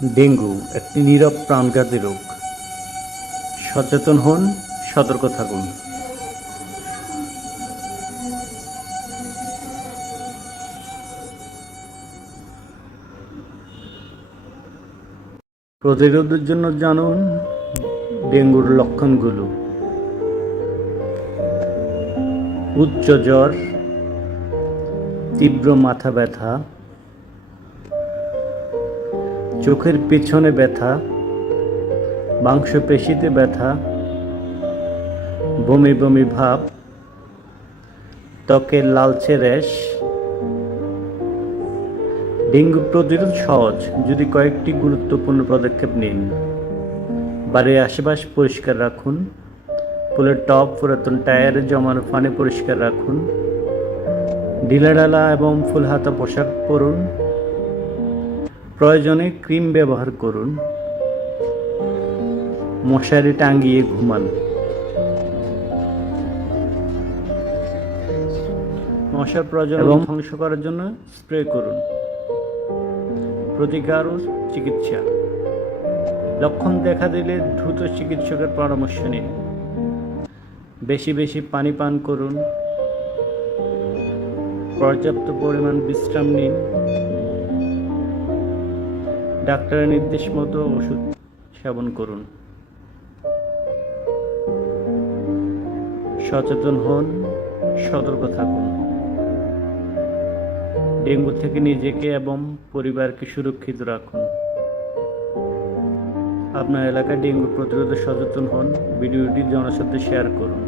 Dengue একটি নীরব প্রাণঘাতী রোগ। সচেতন হন, সতর্ক থাকুন। প্রতিরোধের জন্য জানুন ডেঙ্গুর লক্ষণগুলো: উচ্চ জ্বর, তীব্র মাথা ব্যথা, চোখের পেছনে ব্যথা, মাংসপেশিতে ব্যথা, বমি বমি ভাব, ত্বকের লালচে র্যাশ। ডেঙ্গু প্রতিরোধ সহজ যদি কয়েকটি গুরুত্বপূর্ণ পদক্ষেপ নিন। বাড়ির আশেপাশ পরিষ্কার রাখুন। ফুলের টব, পুরাতন টায়ারে জমানো পানি পরিষ্কার রাখুন। ঢিলাঢালা এবং ফুল হাতা পোশাক পরুন। প্রয়োজনে ক্রিম ব্যবহার করুন। মশারি টাঙিয়ে ঘুমান। মশার প্রয়োজন ধ্বংস করার জন্য স্প্রে করুন। প্রতিকার ও চিকিৎসা: লক্ষণ দেখা দিলে দ্রুত চিকিৎসকের পরামর্শ নিন। বেশি বেশি পানি পান করুন। পর্যাপ্ত পরিমাণ বিশ্রাম নিন। ডাক্তারের নির্দেশ মতো ওষুধ সেবন করুন। সচেতন হন, সতর্ক থাকুন। ডেঙ্গু থেকে নিজেকে এবং পরিবারকে সুরক্ষিত রাখুন। আপনার এলাকায় ডেঙ্গু প্রতিরোধে সচেতন হন। ভিডিওটি জনের সাথে শেয়ার করুন।